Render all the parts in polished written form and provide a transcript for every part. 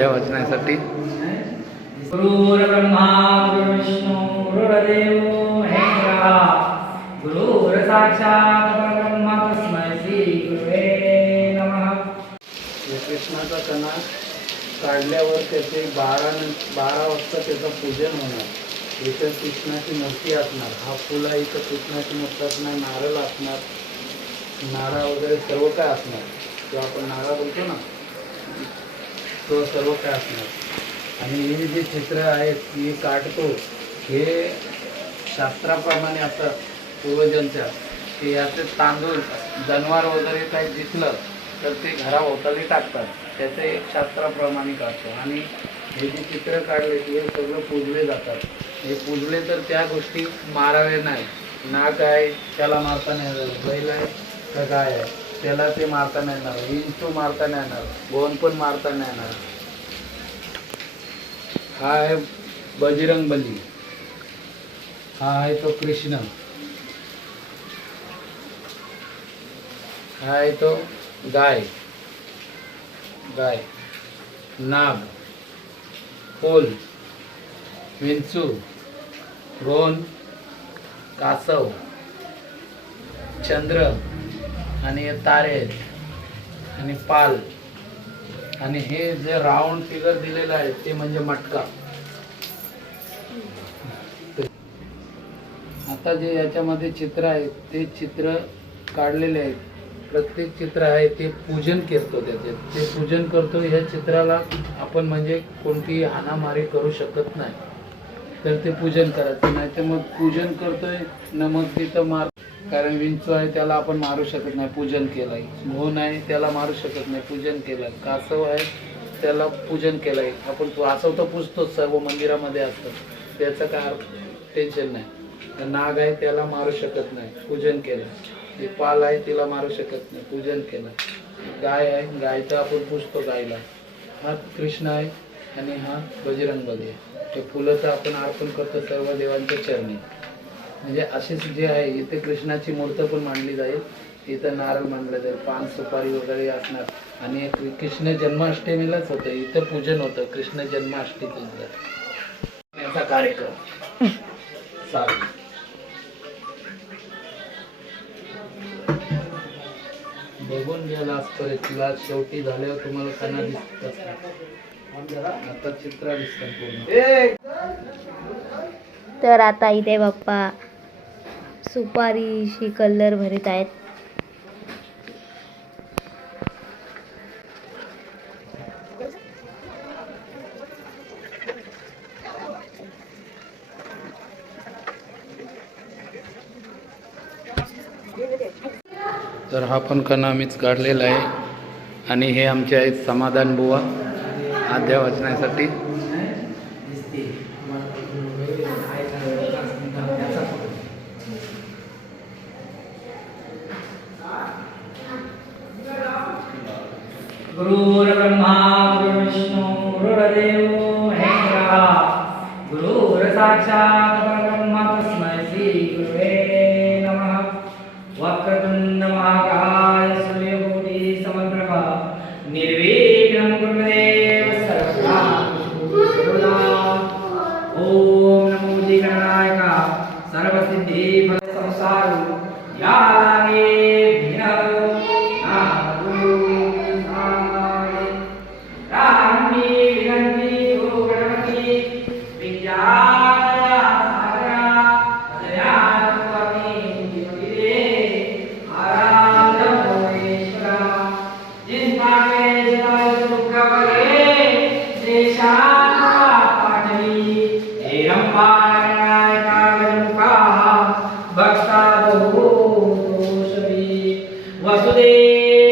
आद्या वाचण्यासाठी. गुरुर्ब्रह्मा गुरुर्विष्णू गुरुर्देवो महेश्वरः गुरुर्साक्षात् परब्रह्म तस्मै श्री गुरुवे नमः. कृष्णाचा कणा काढल्यावर त्याचे 12 वाजता त्याचं पूजन होणार. इथं कृष्णाची मूर्ती असणार. हा फुला इथं कृष्णाची मूर्ती असणार, नारळ असणार, नारळ वगैरे सर्व काय असणार. जो आपण नारळ बोलतो ना तो सर्व काय असणार. आणि हे जे चित्र आहेत हे काढतो हे शास्त्राप्रमाणे असं पूर्वजांच्या की याचे तांदूळ जनावर वगैरे काही दिसलं तर ते घराभोवताली टाकतात. त्याचं एक शास्त्राप्रमाणे काढतो. आणि हे जे चित्र काढले ते सगळं पूजले जातात. हे पूजले तर त्या गोष्टी मारावे नाही. नाग आहे त्याला मारता नाही येणार, बैल आहे का गाय आहे त्याला ते मारता नाही येणार, विंचू मारता नाही येणार, गोन पण मारता नाही येणार. हा आहे बजरंगबली, हा आहे तो कृष्ण, हा आहे तो गाय, नाग, पोल, विंचू, गोन, कासव, चंद्र आणि हे तारे आहेत आणि पाल. आणि हे जे राऊंड फिगर दिलेलं आहे ते म्हणजे मटका. आता जे याच्यामध्ये चित्र आहेत ते चित्र काढलेले आहेत. प्रत्येक चित्र आहे ते पूजन करतो. त्याचे ते पूजन करतो. ह्या चित्राला आपण म्हणजे कोणतीही हाणामारी करू शकत नाही. तर ते पूजन करायचं नाही तर मग पूजन करतोय न मग तिथं मार. कारण विंचू आहे त्याला आपण मारू शकत नाही, पूजन केलंय. घोण आहे त्याला मारू शकत नाही, पूजन केलंय. कासव आहे त्याला पूजन केलंय. आपण कासव तर पूजतोच, सर्व मंदिरामध्ये असतं, त्याचं काय टेन्शन नाही. नाग आहे त्याला मारू शकत नाही, पूजन केलं. ती पाल आहे तिला मारू शकत नाही, पूजन केलं. गाय आहे गायचं आपण पूजतो गायला. हा कृष्ण आहे आणि हा बजरंगबली आहे. हे फुलं तर आपण अर्पण करतो सर्व देवांच्या चरणी. म्हणजे असेच जे आहे इथे कृष्णाची मूर्ती पण मांडली जाईल. इथं नारळ मांडलं जाईल, पान सुपारी वगैरे असणार. आणि कृष्ण जन्माष्टमीलाच होतं इथं पूजन होतं. कृष्ण जन्माष्टमीचा याचा कार्यक्रम चालेल. बघून घ्यायला परत तुला शेवटी झाल्यावर तुम्हाला त्यांना दिसत. आता चित्र दिसतात पूर्ण. तर आता इथे बाप्पा सुपारीशी कलर भरीत आहेत. तर हा पण कणा मीच काढलेला आहे. आणि हे आमचे आहेत समाधान बुवा आद्या वाचण्यासाठी. गुरुर्ब्रह्मा गुरुर्विष्णू गुरुर्देवो महेश्वरः गुरुर्साक्षात् परब्रह्म तस्मै श्री गुरुवे नमः. वक्रतुंड महाकाय सूर्यकोटि समप्रभा निर्विघ्नं कुरु देव सर्वकार्येषु सर्वदा. ओम नमो गणानायका सर्वसिद्धि फल संसारो या लागे विघ्न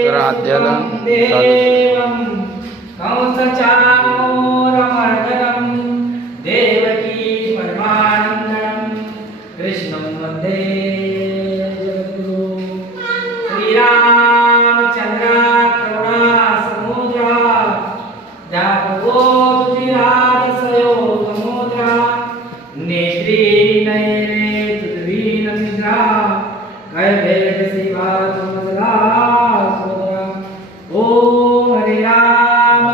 तर आद्याला देवकी परमानंदं कृष्णं वन्दे जगद्गुरु. श्रीरामचंद्र करुणा समुद्रा जापो तुझिरासयो समुद्रा नेत्री नयने तुझवीन निद्रा काय भेट सेवा तुमला सोदरा. ओम हरे राम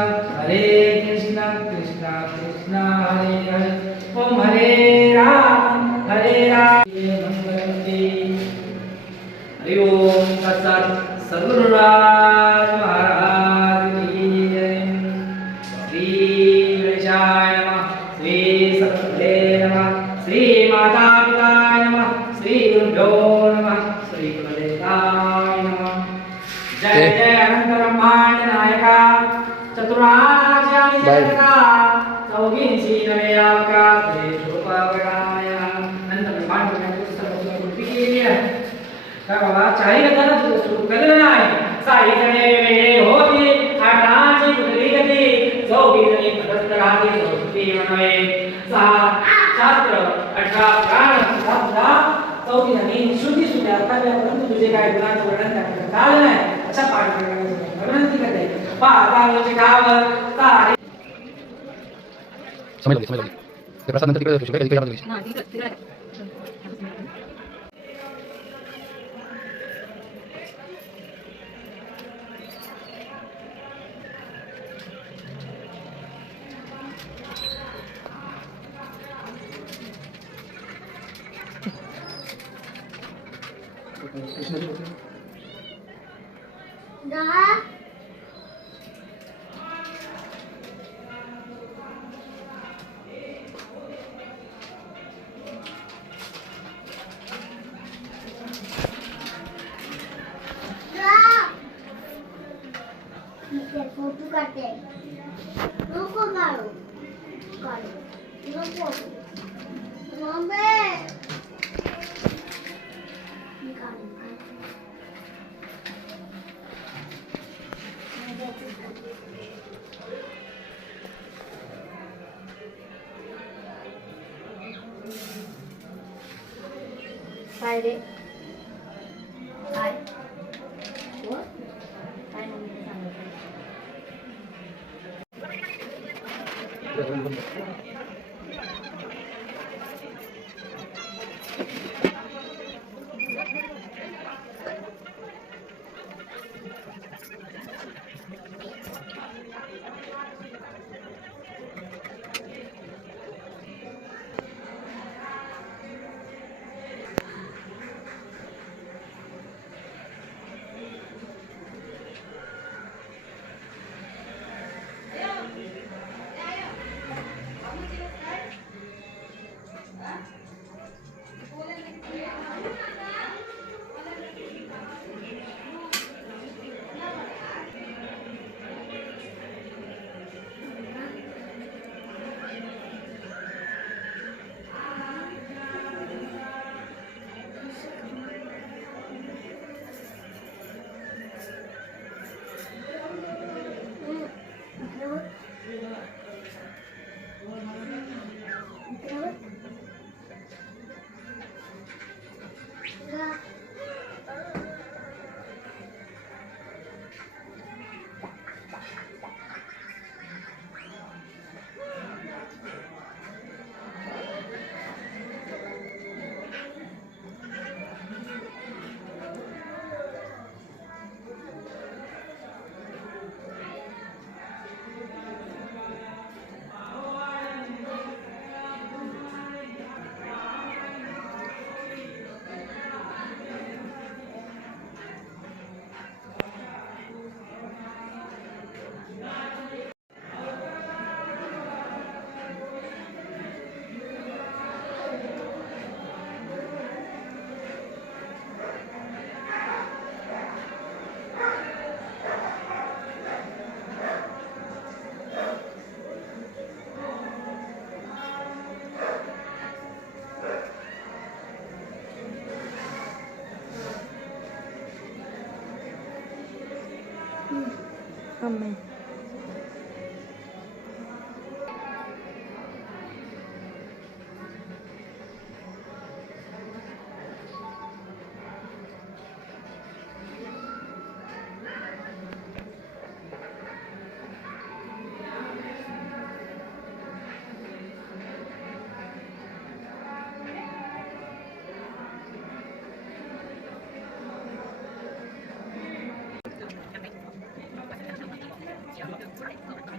हरे कृष्ण कृष्ण कृष्ण हरे हरे ओम हरे राम मंगलमूर्ति हरि ओम तत्सत् सद्गुरुराज महाराज की जय श्री गणेशाय नमः श्री सरस्वते नमः श्री माता पिताय नमः श्री गुरुभ्यो नमः श्री गुरुदेवताय नमः जय जय अनंत ब्रह्मांड नायका चतुरार्यामि जगता सौगीसी नवयावका ते शोभावगाय अनंत ब्रह्मांड में सर्व कुटीर्य बाबा चाही गदन सुख कल्याण साई जने वेळे होती आठाची कुठली गती सौगीसी पदस्त्राती सौस्ती मनवे शास्त्र 18 प्राण सुद्धा सौगीसी शुद्धी सुद्धा अर्थात परंतु तुझे काय गुणांचं वर्णन करण्याचं काल नाही अच्छा पाठ करण्याची विनंती करते पादावचे गाव तारे समय ते प्रसाद नंतर तिकडे शिकाय तिकडे फोटो काढते नको काढू काढू नको मम्मी मी काढू काय रे काय काय मम्मी सांगत मम्मी Thank you.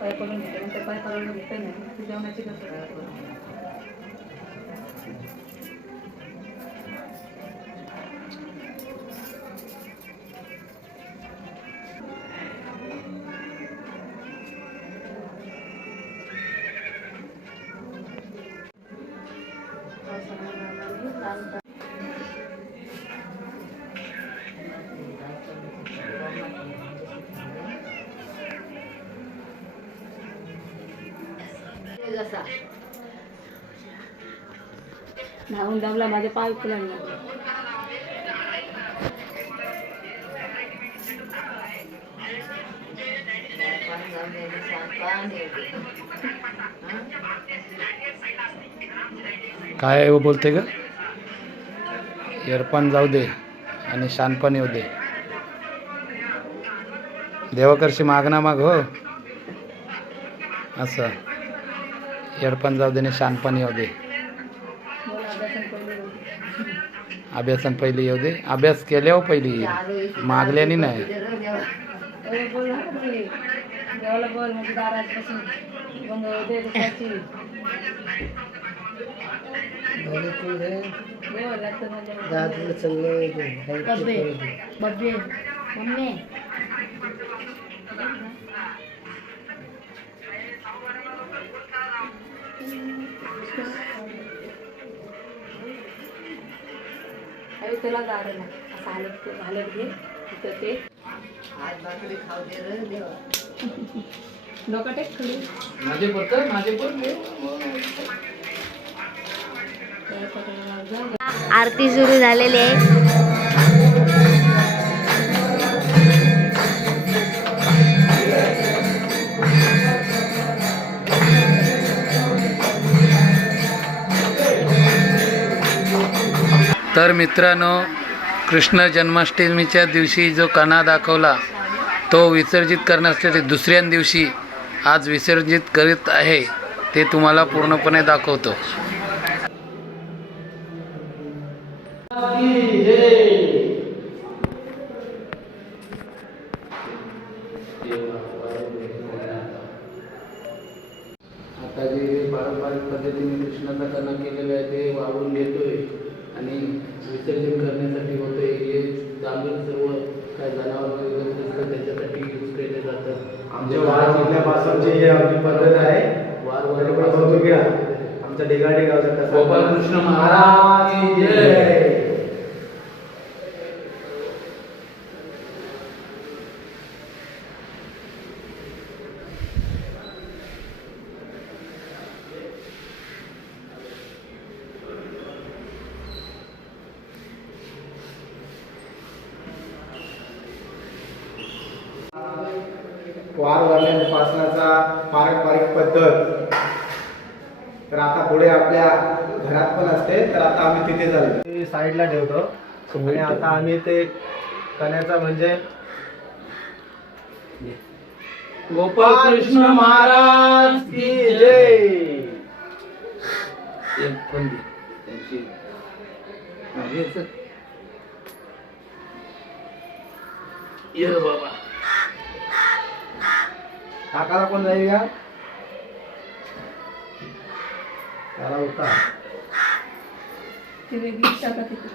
पाय पडून घेतल्यानंतर पाय पडून घेतलं नाही ती जेवणाची कसं करायचं. धावून धावला माझे पाय फुलायला लागले. काय वो बोलते ग एअरपण जाऊ दे आणि शानपण येऊ दे. देवाकरशी मागणा माग हो असं. एअरपण जाऊ दे आणि शानपण येऊ दे. अभ्यासन पहिले येऊ दे. अभ्यास केल्यावर पहिली मागल्याने नाही. देवाला बोल म्हणजे दारापासून मग दे दुपारची बब्बे मम्मी अरे तुला दार ना असं हालत घे तिथं ते डोका टेक खाली. माझे पण आरती सुरू झालेली आहे. तर मित्रांनो, कृष्ण जन्माष्टमीच्या दिवशी जो कणा दाखवला तो विसर्जित करण्यासाठी दुसऱ्या दिवशी आज विसर्जित करीत आहे ते तुम्हाला पूर्णपणे दाखवतो. आता जे पारंपरिक पद्धतीने कृष्णाचा कणा केलेला आहे ते वाळून घेतोय आणि विसर्जन करण्यासाठी होतोय. हे जागर सर्व काय जनावर वगैरे असतं त्याच्यासाठी यूज केले जातं. आमच्या वारपासूनची ही आमची पद्धत आहे. वार बघतो घ्या आमच्या ढेगाडे गावचा कसा. गोपालकृष्ण महाराज की जय. वार वारल्यापासनाचा पारंपरिक पद्धत तर आता पुढे आपल्या घरात पण असते. तर आता आम्ही तिथे चाललो साईडला ठेवतो आणि आता आम्ही ते कण्याचा म्हणजे गोपालकृष्ण महाराज की जय. एक पण दे. त्यांची मागे असं. ये बाबा काकाला कोण जाईल का त्याला होता ती वेगळी टाका तिथे.